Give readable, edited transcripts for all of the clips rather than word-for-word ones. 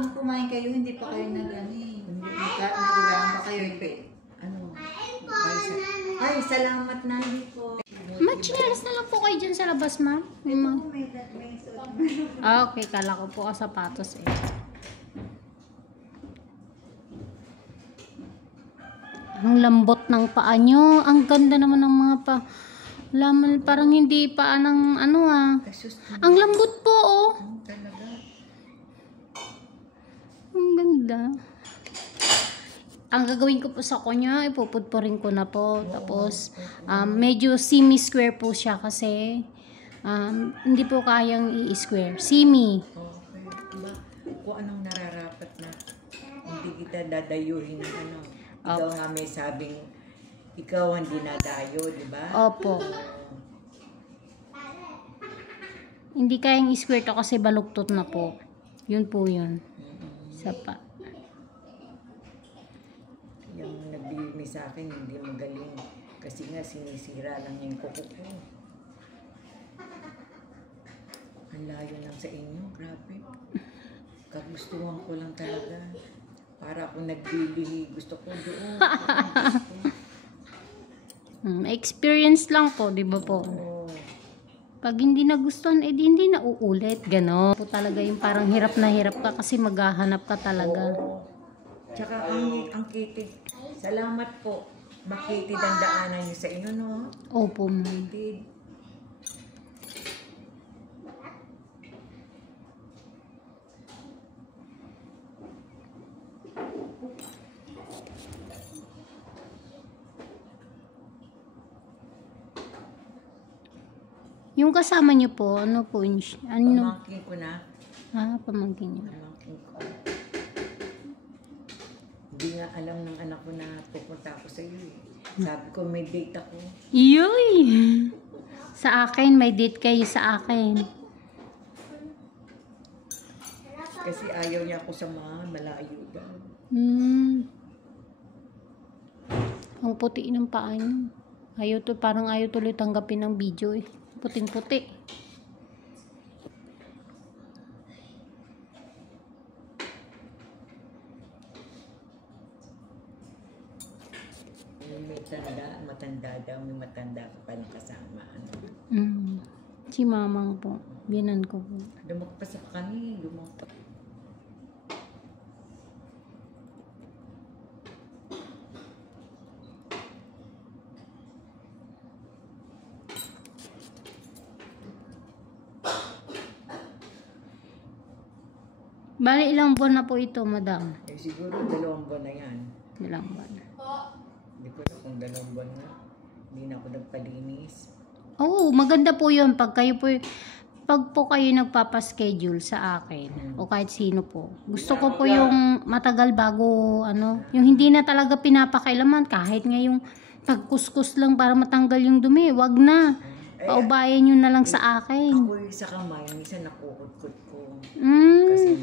nung kumain kayo, hindi pa kayo nag-ani. Naglalaan pa kayo. Ano? Ay, salamat na po. Chinelas na lang po kayo dyan sa labas, ma'am. Ah, okay. Kala ko po sapatos eh. Ang lambot ng paa nyo. Ang ganda naman ng mga pa. Laman, parang hindi pa ng ano ah. Ang lambot po oh. Ang ganda. Ang gagawin ko po sa kanya, ipupudpurin ko na po. Tapos, medyo semi-square po siya kasi hindi po kayang i-square. Semi. Okay. Kung anong nararapat na hindi kita dadayuhin ng ano. Ikaw nga may sabing ikaw hindi nadayo, di ba? Opo. Hindi kayang i-square to kasi baluktot na po. Yun po yun. Sapa. Yung nagbibigay sa akin, hindi magaling. Kasi nga, sinisira lang yung kuko ko. Ang layo lang sa inyo, grabe. Kagustuhan ko lang talaga. Para ako nagbili, gusto ko doon. Experience lang po, di ba po? Pag hindi nagustuhan, edi hindi na uulit. Ganon. Po talaga yung parang hirap na hirap ka kasi maghahanap ka talaga. Tsaka ang kitid. Salamat po. Makitid ang daanan niyo sa inyo, no? Opo, ma'am. Kitid. Yung kasama niyo po, ano po? Ano? Pamangkin ko na. Pamangkin niyo. Pamangkin ko. Hindi nga alam ng anak ko na pupunta ako sa iyo eh. Sabi ko may date ako. Iyoy! Sa akin, may date kayo sa akin. Kasi ayaw niya ako sa mga malayo daw. Ang puti ng paa niyo. Parang ayaw tuloy tanggapin ng video eh. Puting-puti. May matanda daw, may matanda ka pa ng kasama. Ano? Si mamang po. Binan ko po. Lumagpas sa kami, lumagpas. Bali, ilang buwan na po ito, madam? Siguro 2 buwan na yan. Ilang buwan. Hindi ko na kung 2 buwan na. Hindi na ako nagpalinis. Oo, maganda po yun. Pag po kayo nagpapaschedule sa akin, o kahit sino po. Gusto ko po yung matagal bago, yung hindi na talaga pinapakailaman. Kahit nga yung pagkuskus lang para matanggal yung dumi. Wag na. Paubayan nyo na lang sa akin. Ako sa kamay, minsan nakukutkot ko. Kasi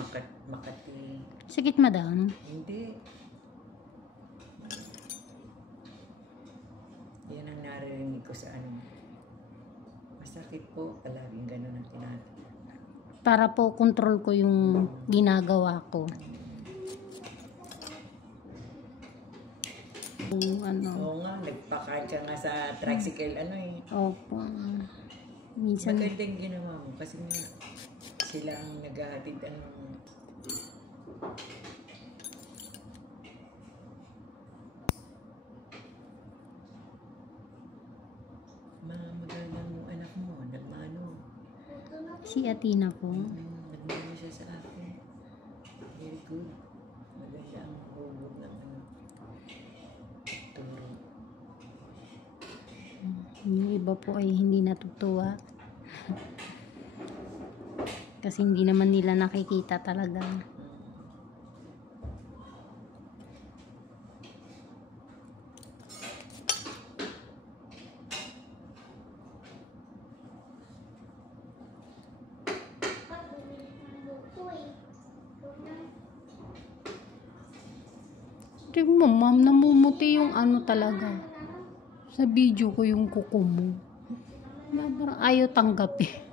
makati. Sakit, madam? Hindi. Yan ang narinig ko sa ano. Masakit po. Palaging gano'n ang tinatanong. Para po control ko yung ginagawa ko. Oo nga, nagpakain ka nga sa tricycle, Opo. Minsan. Maganda yung ginawa mo kasi nga sila ang naghahatid magalang mo anak mo, nagmano. Si Athena po. Nagmano siya sa akin. Very good. Maganda ang hulog ng turo. Yung iba po ay hindi natutuwa. Kasi hindi naman nila nakikita talaga. Tingnan mo, ma'am, namumuti yung talaga. Sa video ko yung kuko mo. Parang ayaw tanggapin.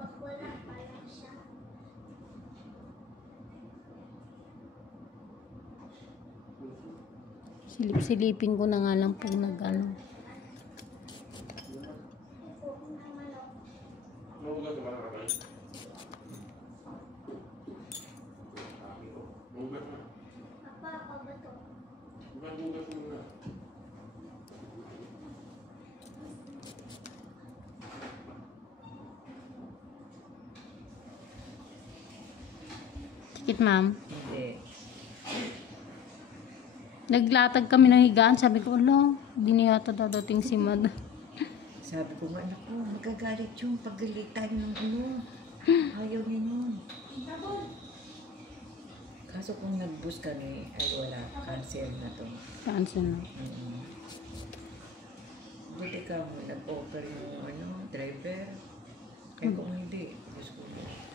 Silip-silipin ko na nga lang pag nag-ano. Sakit, ma'am. Hindi. Naglatag kami ng higaan. Sabi ko, ala, hindi na yata dadating si Mad. Sabi ko nga, naku, magagalit yung paggalitan ng ano. Ayaw niya yun. Kaso kung nag-bus kami, ay wala. Cancel na to. Cancel na. Buti ka mo, nag-offer yung ano, driver. Eh kung hindi, Diyos ko.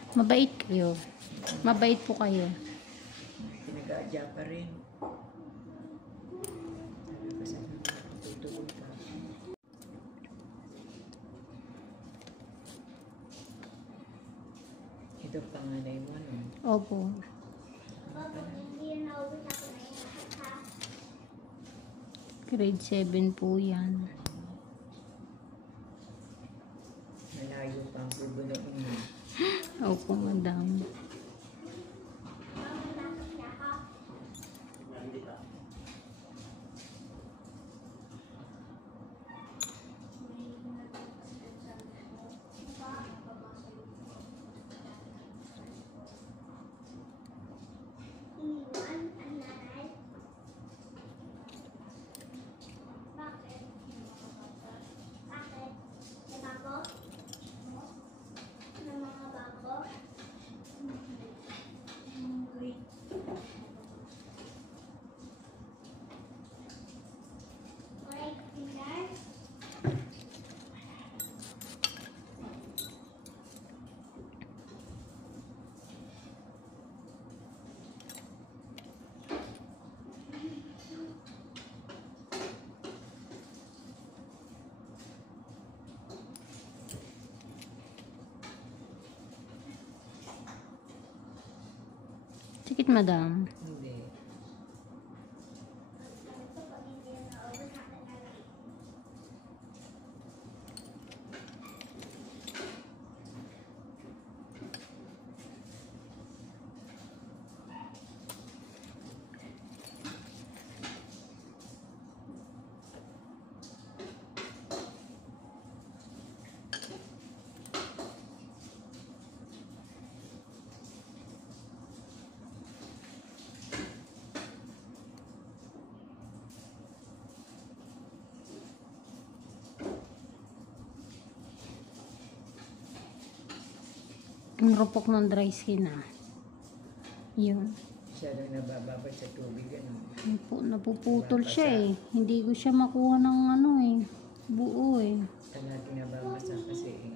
Mabait kayo. Mabait po kayo. Pinag-aadya pa rin. Kasi tutulog ka. Ito panganay mo, no? Opo. Grade 7 po yan. Malayo pa ang bubunuin mo. Opo, madam. Sakit, madam. Hindi. Ang rupok ng dry skin, ah. Yun. Siya lang nabababad sa tubig, ano. Napuputol siya, eh. Hindi ko siya makuha ng ano, eh. Buo, eh. Palagi nababasa kasi eh.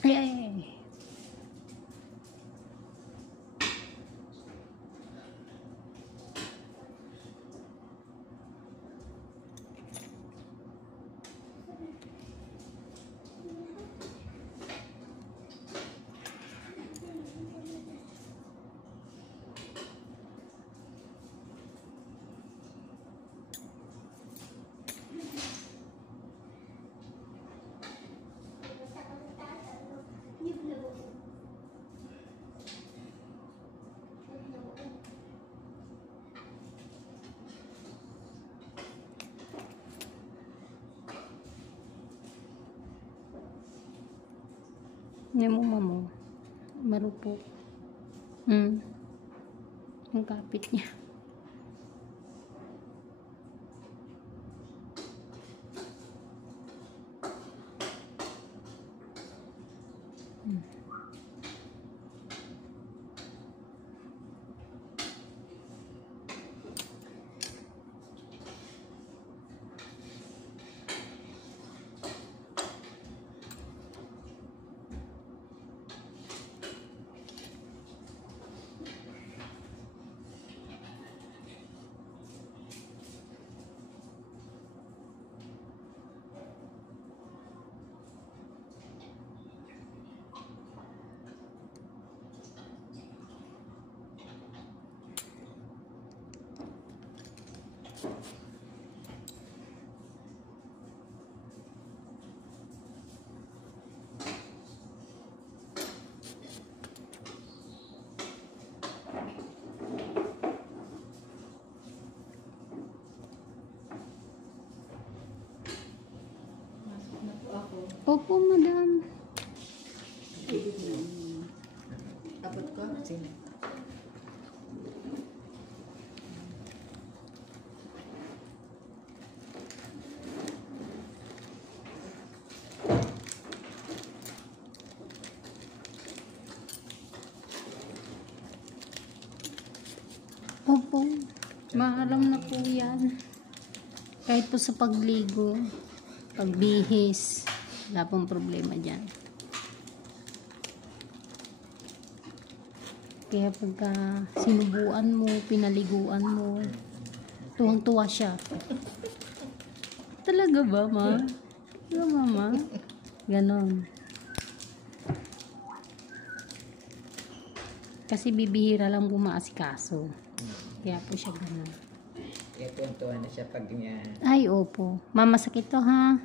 Ay, ay, ay. Yan mo, mamo. Marupok. Ang kapit niya. Opo, madam. Abot ko? Sino? Opo. Maalam na po yan. Kahit po sa pagligo, pagbihis, wala pong problema dyan. Kaya pagka sinubuan mo, pinaliguan mo, tuwang-tuwa siya. Talaga ba, ma? Talaga, mama? Ganon. Kasi bibihira lang bumaasikaso. Kaya po siya ganon. Kaya tuwan-tuwa na siya pag niya. Ay, opo. Mama, sakit to, ha?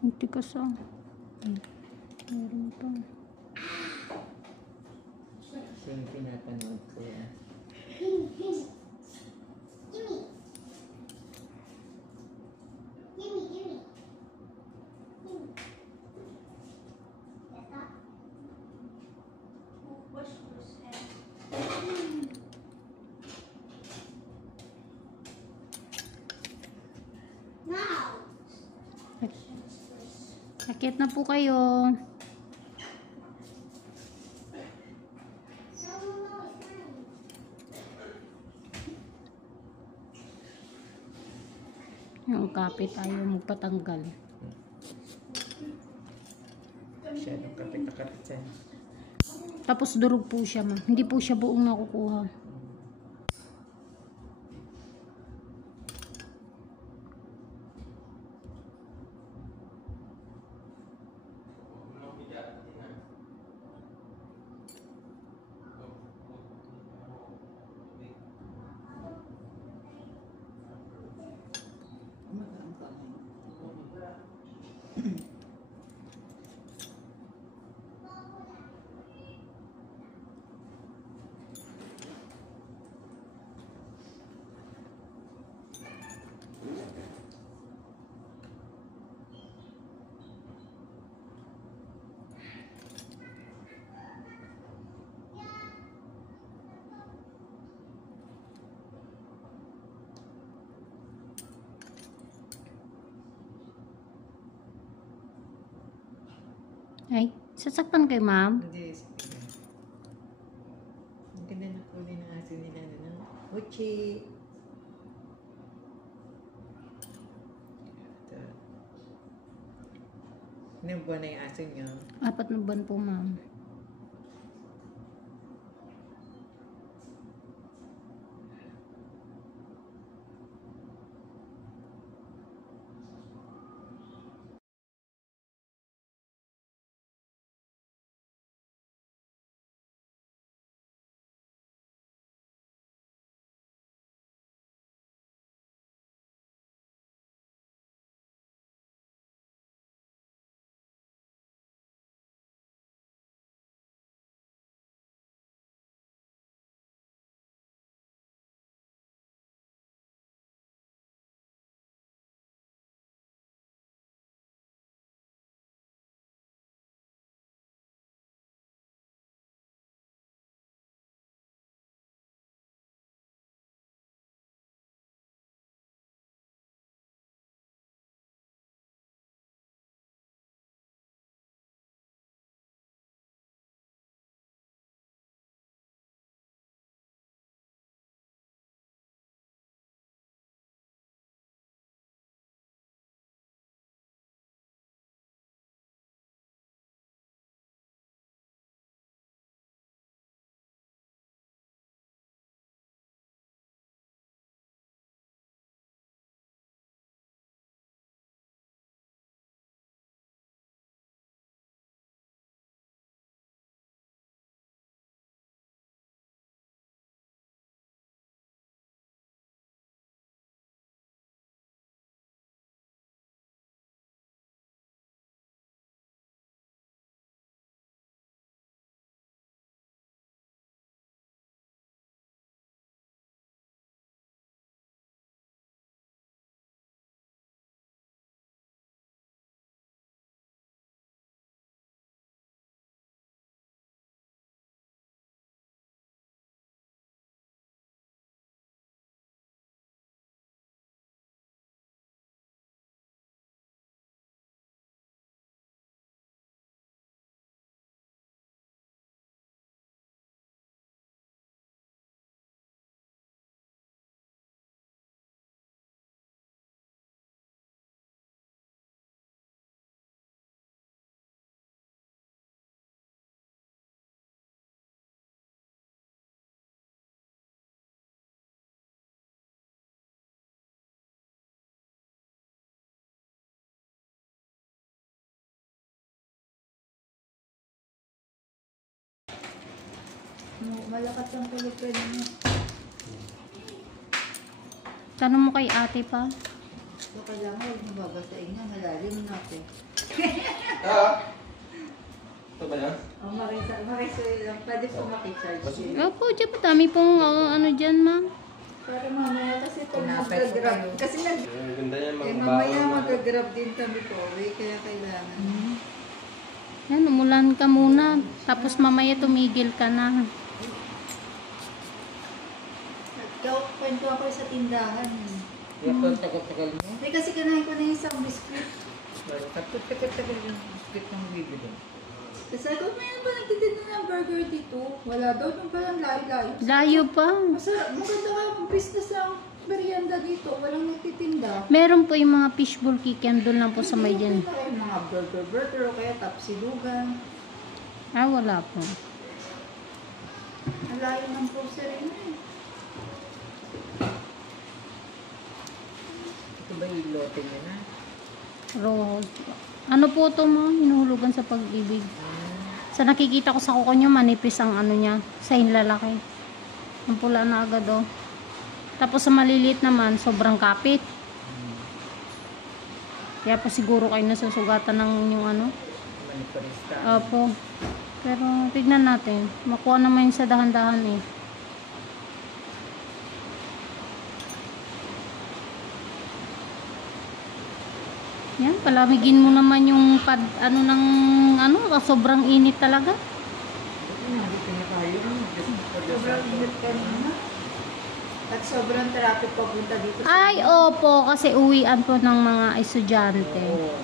Hindi ka sa... Meron pa. Siya yung pinapanood ko. Sakit na po kayo. Yung kapit tayo magpatanggal. Siya nung kapit na kapit siya. Tapos durog po siya, ma. Hindi po siya buong nakukuha. Ay, sasaktan kay ma'am. Hindi, sige. Ang ganda na kulay ng aso nila. Ano? Uchi! Ito. Ilang buwan na yung aso niyo? 4 na buwan po, ma'am. Malakas ang kulog ka niya. Tanong mo kay ate pa. So, kailangan huwag mababasain niya. Malalim natin. Ito ba yan? Oh, makisuyo lang. Pwede po makicharge yun. Opo, dyan po. Dami pong ano dyan, ma'am. Para mamaya kasi ito Tinapay ko mag-grab. kayo. Kasi Ang ganda yan, mamaya mag-grab din kami po. Kaya kailangan. Yan, umulan ka muna. Tapos mamaya tumigil ka na. Kwento ako sa tindahan. Kaya po, tagal-tagal mo. Kasi kanahin ko na yung isang biscuit. Tagal-tagal yung biscuit ng bibili. Kasi ako, mayroon ba nagtitinda ng burger dito? Wala daw. Nung parang layo-layo. Layo pa. Maganda ka yung business ng merienda dito. Walang nagtitinda. Meron po yung mga fishbowl kikiam doon lang po sa may dyan. Yung mga burger o kaya tapsilugan. Ah, wala po. Ang layo ng grocery na eh. Ito ba yung lote niya na? Roll. Ano po to mo? Hinuhulugan sa pag-ibig. Sa nakikita ko sa kuko nyo, manipis ang ano niya. Sa lalaki. Ang pula na agad oh. Tapos sa maliliit naman, sobrang kapit. Kaya po siguro kayo nasusugatan ng yung ano. Manikurista. Opo. Pero tignan natin. Makuha naman yun sa dahan-dahan eh. Yan, palamigin mo naman yung ano ng ano, sobrang init talaga. Hindi pinakayo. Sobrang init kanina. At sobrang traffic papunta dito. Ay, opo, kasi uwian po ng mga estudyante. Oo.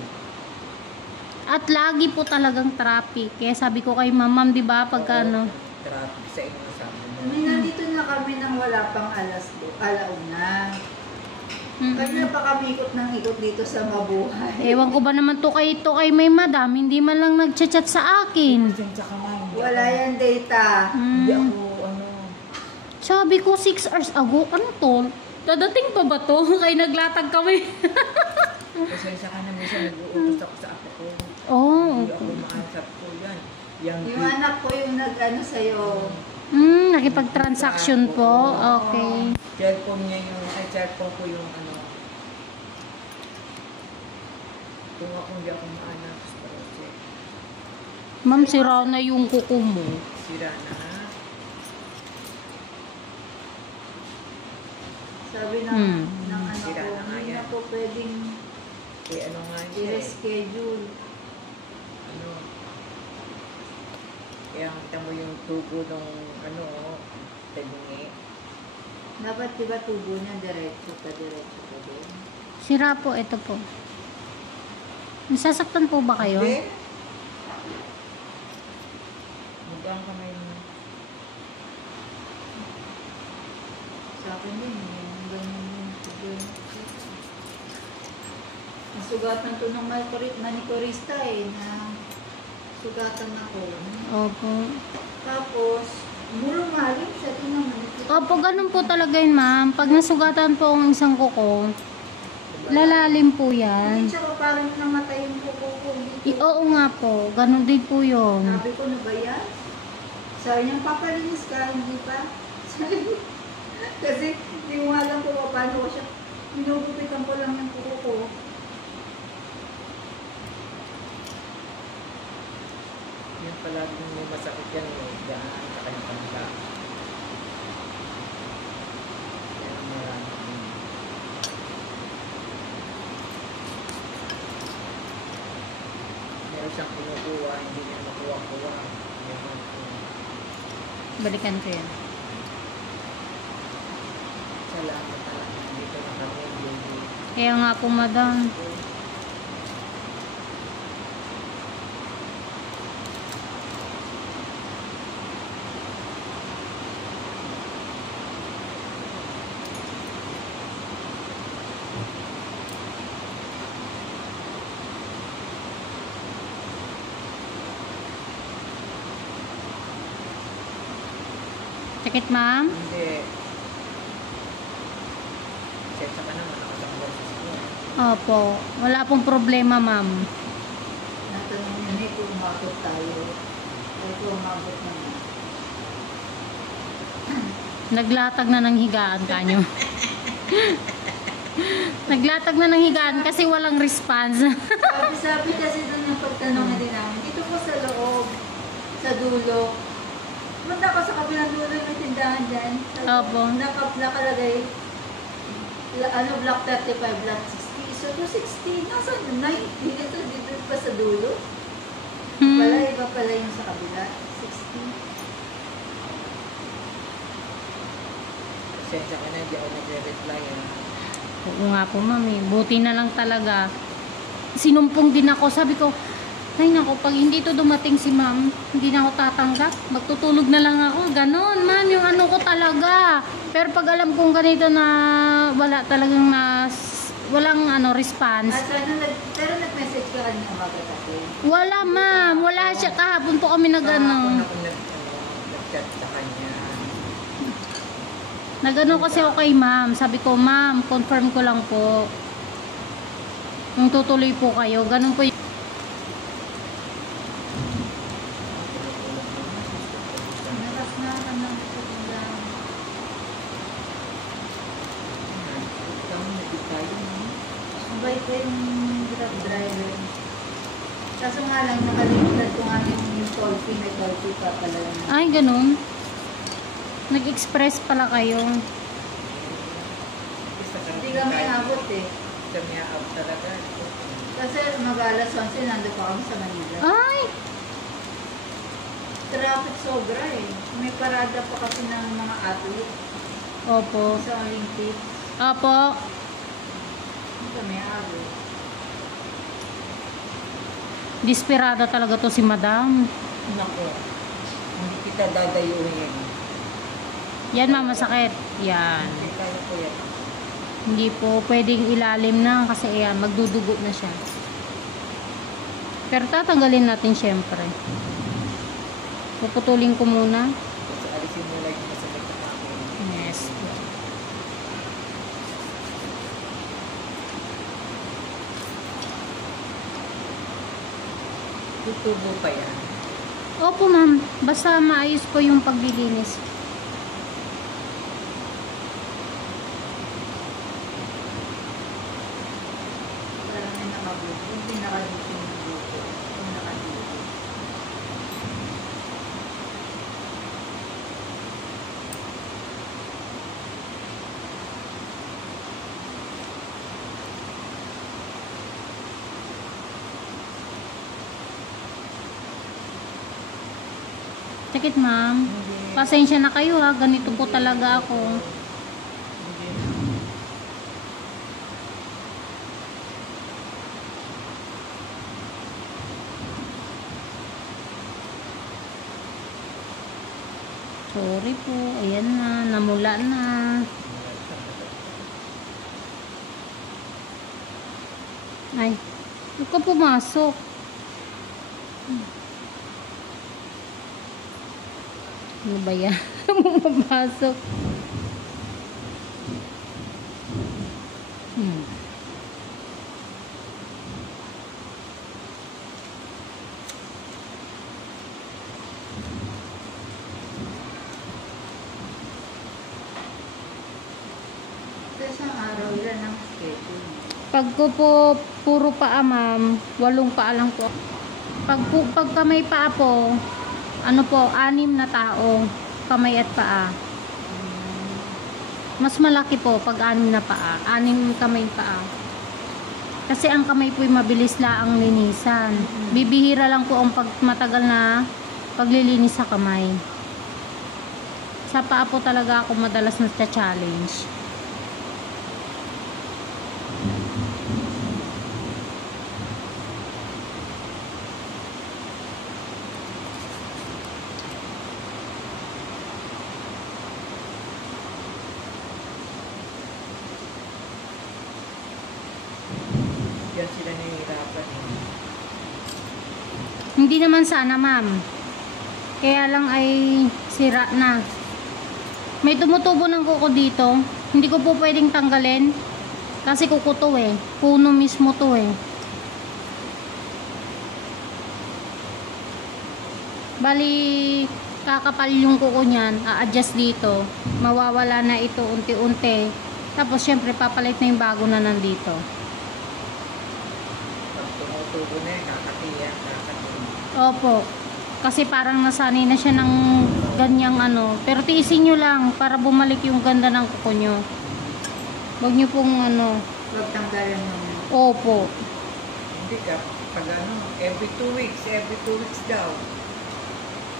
At lagi po talagang traffic. Kaya sabi ko kay ma'am, di ba, pagka ano, Traffic sa inyo sabi mo. Nandito na kami nang wala pang alauna. Kaya pa kami ikot ng ikot dito sa Mabuhay. ewan ko ba naman to kay may madam, hindi man lang nagchat-chat sa akin. Pasensya ka nga. Wala yan data. Hindi ako, ano. Sabi ko 6 hours ago, ano to? Dadating pa ba to? Kaya naglatag kami. Pasensya ka na. Minsan nag-uutos ako sa ako ko. Oh, Hindi ako maansap ko yan. Yung anak ko yung nag-ano sa'yo. nakipag-transaction po. Okay. Cellphone niya yung, cellphone ko yung ano. Kung ako hindi ako maanak. Ma'am, sira na yung kuko mo. Sira na ha. Sabi ng, ng anak Sira ko, na nga hindi yan. na po pwedeng Kaya ano nga siya eh. i-reschedule. Ano. Kaya kita mo yung tubo ng ano, talingi. Dapat diba tubo niya diretso pa din. Sira po, ito po. Nasasaktan po ba kayo? Hindi. Mugang kamay mo. Sa akin din, yung ganyan yung tubo. Nasugatan to ng manikurista eh, na sugatan ako. Opo. Tapos, murong-maling siya, tinaman. Opo, ganun po talaga yun, ma'am. Pag nasugatan po ang isang kuko, lalalim po yan. Hindi siya parang namatay yung kuko ko. Oo nga po, ganun din po yun. Sabi ko, na ba yan? Sabi niya, papalinis ka, hindi pa. Sabi ko, kasi hindi ko alam kung paano ko siya. Pinugupitan ko lang yung kuko ko. Yung palaging may masakit yan, dyan sa kanyang pangka. Kaya marami. Meron siyang kinukuha, hindi niya makuha-kuha. Balikan ko yan. Salamat na lang. Dito na kami. Kaya nga po, madam. Sakit, ma'am? Hindi. Sensya ka naman ako sa boses ko. Opo. Wala pong problema, ma'am. Natanong niya, kung umabot tayo. Ay, kung umabot naman. Naglatag na ng higaan kanyo. Naglatag na ng higaan kasi walang response. Sabi kasi doon yung pagtanong na din namin, dito po sa loob, sa dulo. Punta ko sa kabilang dulo yung tindahan dyan. Opo. Nakalagay, block 35, block 60. So, 260, nasa 90. Dito pa sa dulo. Pala, iba pala yung sa kabila. 60. Pasensya ka na, di ako nagre-reply. Oo nga po, ma'am. Buti na lang talaga. Sinumpong din ako. Sabi ko, ay nako, pag hindi to dumating si ma'am, hindi na ako tatanggap. Magtutulog na lang ako. Ganon, ma'am, yung ano ko talaga. Pero pag alam kong ganito na wala talagang walang response. Pero nag-message ka kanina umaga kasi. Wala, ma'am. Wala siya. Kahapon po kami Kahapon ako nag-chat sa kanya. Nagano kasi ako kay ma'am. Sabi ko, ma'am, confirm ko lang po. Kung tutuloy po kayo. Ganun po yung... Nakas na naman sa tindahan. Mabait pa yung grab driver. Kaso nga lang, nakalimutan ko nga yung toll fee, may toll fee pa pala yun. Ay, ganun. Nag-express pala kayo. Hindi kami abot eh. Kami out talaga. Kasi mag-alas 11, nandun pa kami sa Manila. Ay! Traffic sobra eh. May parada pa kasi ng mga athlete Opo. sa Olympics. Opo. Hindi kami abot. Desperada talaga to si madam. Nako, hindi kita dadayuhin. Yan, ma'am, masakit. Yan. Hindi tayo po yan. Hindi po pwedeng ilalim na kasi yan, magdudugo na siya. Pero tatanggalin natin syempre. Puputulin ko muna. Kasi alisin mo lang yung masakit na ako. Yes. Tutubo pa yan. Opo, ma'am. Basta maayos po yung paglilinis. Parang may nakabot. Yung pinakadito yung buko. Yung nakadito. Sakit, ma'am. Hindi. Pasensya na kayo ha. Ganito po talaga ako. Hindi. Sorry po. Ayan na. Namula na. Ay. Huwag ka pumasok. Ano ba yan? Pumasok. Sa isang araw, ilan ang schedule? Pag ko po puro paa, ma'am, 8 paa lang po. Pag kamay paa po, ano po, 6 na tao, kamay at paa. Mas malaki po pag 6 na paa, 6 kamay paa. Kasi ang kamay po mabilis lang linisan. Bibihira lang po ang matagal na paglilinis sa kamay. Sa paa po talaga ako madalas na challenge. Yan sila nahihirapan. Hindi naman sana, ma'am. Kaya lang ay sira na. May tumutubo ng kuko dito. Hindi ko po pwedeng tanggalin. Kasi kuko to eh. Puno mismo to eh. Bali, kakapal yung kuko niyan, a-adjust dito, mawawala na ito unti-unti. Tapos syempre papalit na yung bago na nandito. Pag tumutubo na yun, kakatiyan. Opo. Kasi parang nasanay na siya ng ganyang ano. Pero tiisin nyo lang para bumalik yung ganda ng kuko nyo. Huwag nyo pong ano. Huwag tanggalan mo. Opo. Hindi ka, pag ano, every 2 weeks daw.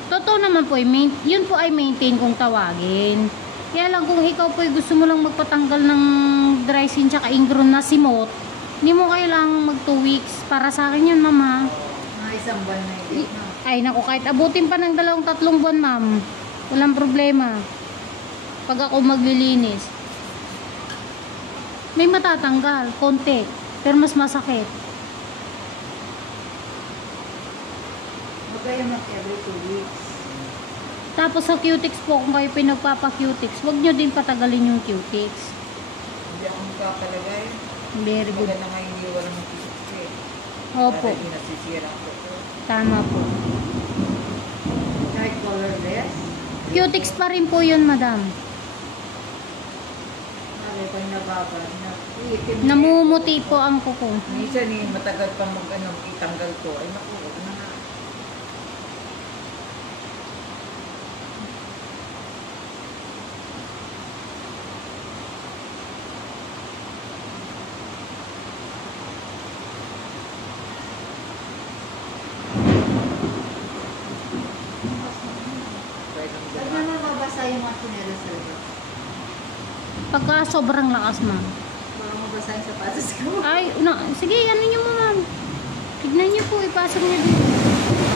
Totoo naman po, yun po ay maintain kung tawagin. Kaya lang kung ikaw po ay gusto mo lang magpatanggal ng dry skin tsaka ingrown na simot, hindi mo kailangang mag 2 weeks. Para sa akin yan, mama. Mga isang buwan na hindi. No? Ay, naku, kahit abutin pa ng 2-3 buwan, ma'am. Walang problema. Pag ako maglilinis. May matatanggal, konti. Pero mas masakit. Huwag kayo mag every 2 weeks. Tapos sa cutics po, kung kayo pinagpapa-cutics, huwag nyo din patagalin yung cutics. Hindi ako magpapalagay. Very good. Maganda nga hindi walang makikita. Opo, Para di nasisira ko. tama po. Kahit colorless. Cutics pa rin po yun, madam. Sabi pag nababad, iitim. Namumuti po ang kuko. Minsan matagal pa itanggal ko. Ay naku, ano nga. Huwag naman mabasa yung mga chinelas sa labas. Pagka sobrang lakas, ma'am. Baka mabasa yung sapatos ko. Ay, sige, ano nyo mo, ma'am. Tignan nyo po, ipasok nyo dito.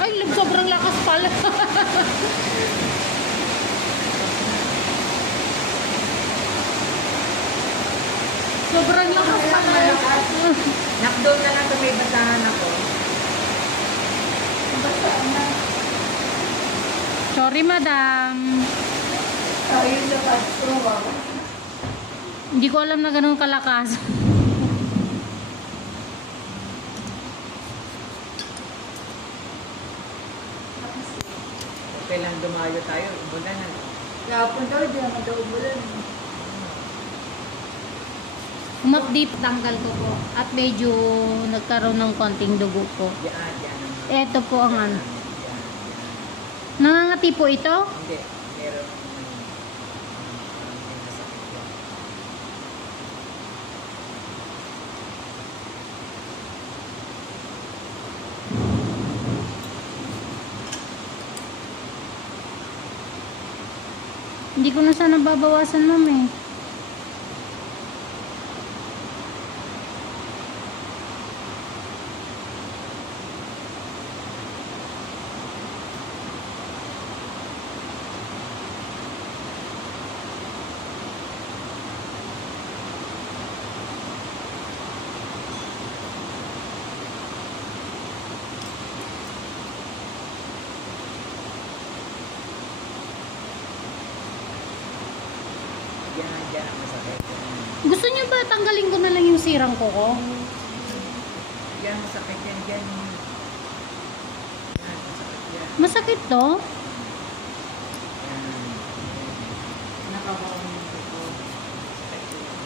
Ay, sobrang lakas pala. Sobrang lakas pala. Knockdown na lang ito, may basahan ako. Basa na. Sorry, madam. Yung sapatos ko, wow. Hindi ko alam na ganun kalakas. Okay lang dumayo tayo, umulan na. Kapon daw, di naman daw umulan. Umapdip, tanggal ko po. At medyo nagkaroon ng konting dugo po. Yan naman. Ito po ang ano. Yan. Nangangati po ito? Hindi, meron naman. May masakit yan. Hindi ko na sana babawasan, ma'am eh. Yan ang masakit. Gusto niyo ba tanggalin ko na lang yung sirang kuko? Yan, masakit yan dyan. Yan, masakit yan. Masakit to? Yan. Nakabaon yung ko. Masakit yan.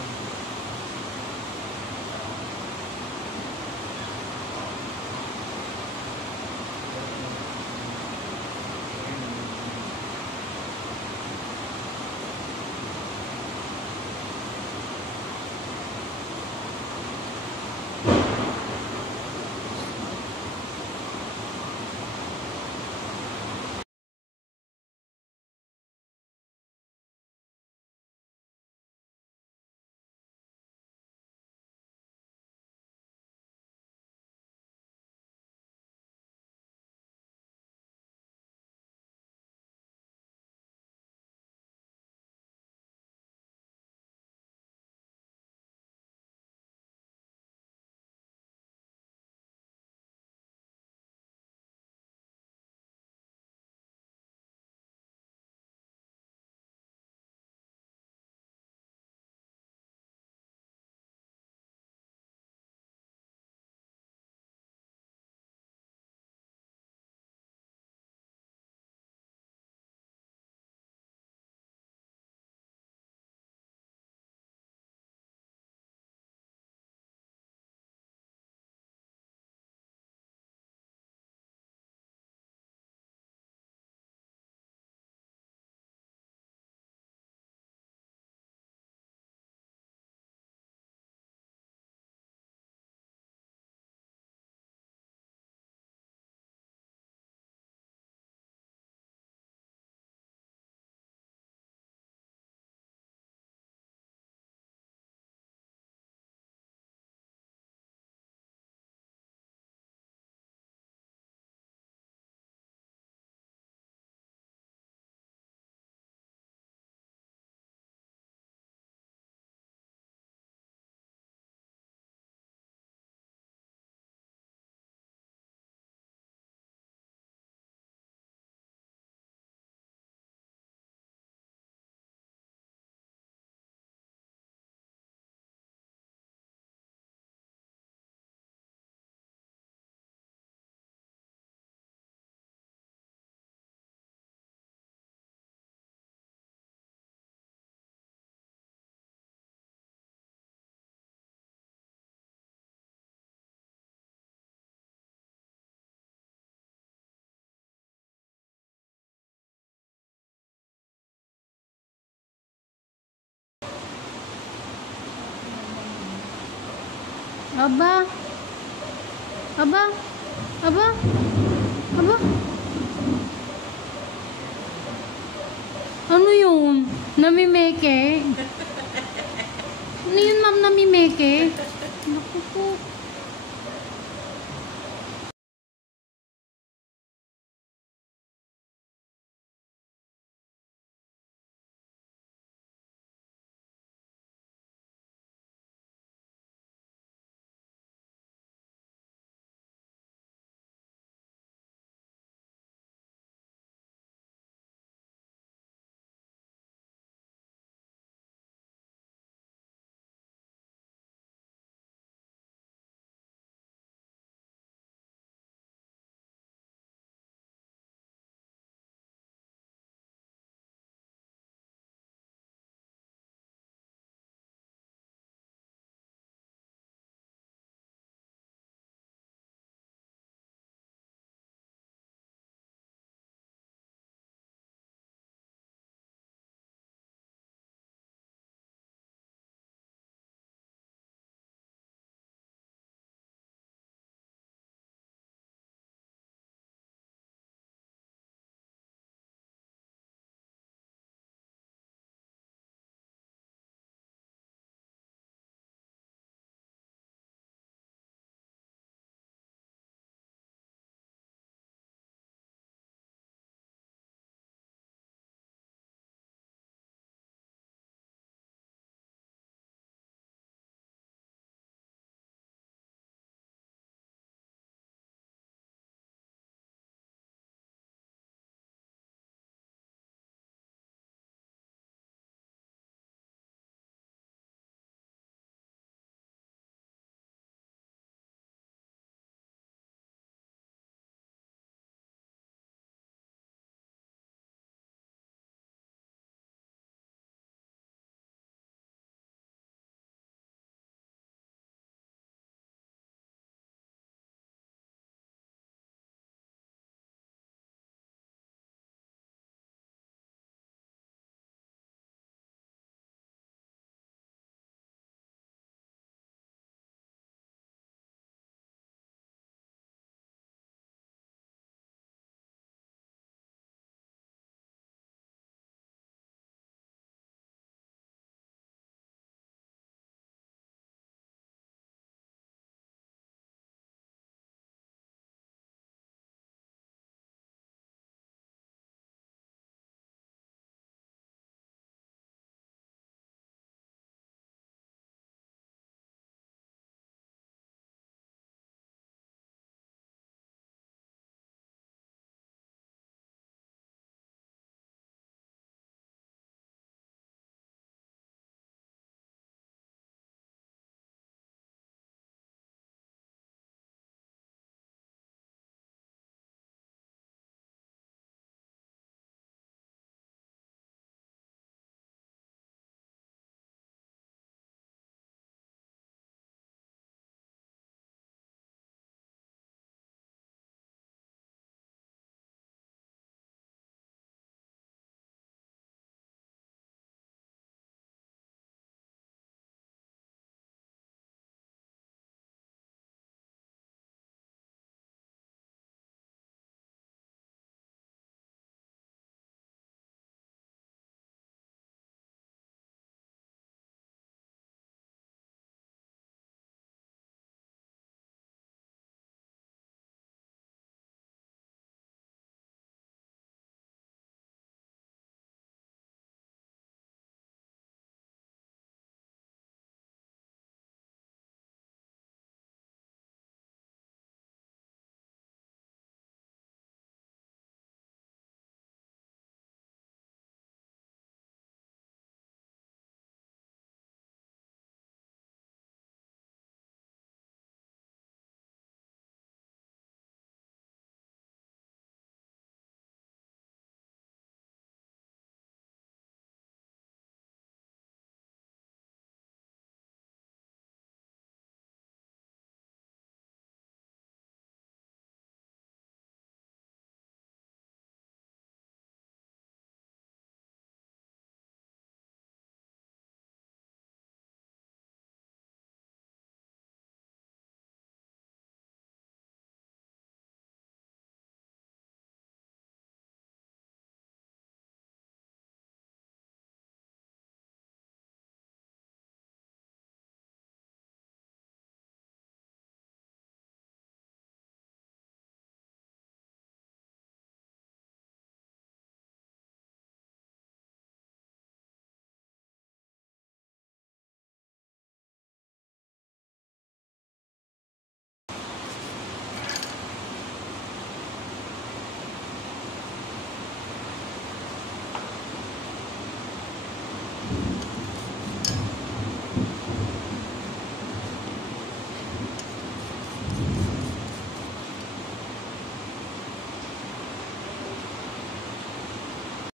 Aba. Aba. Aba. Aba. Ano yun? Namimeke? Ano yun, ma'am, namimeke?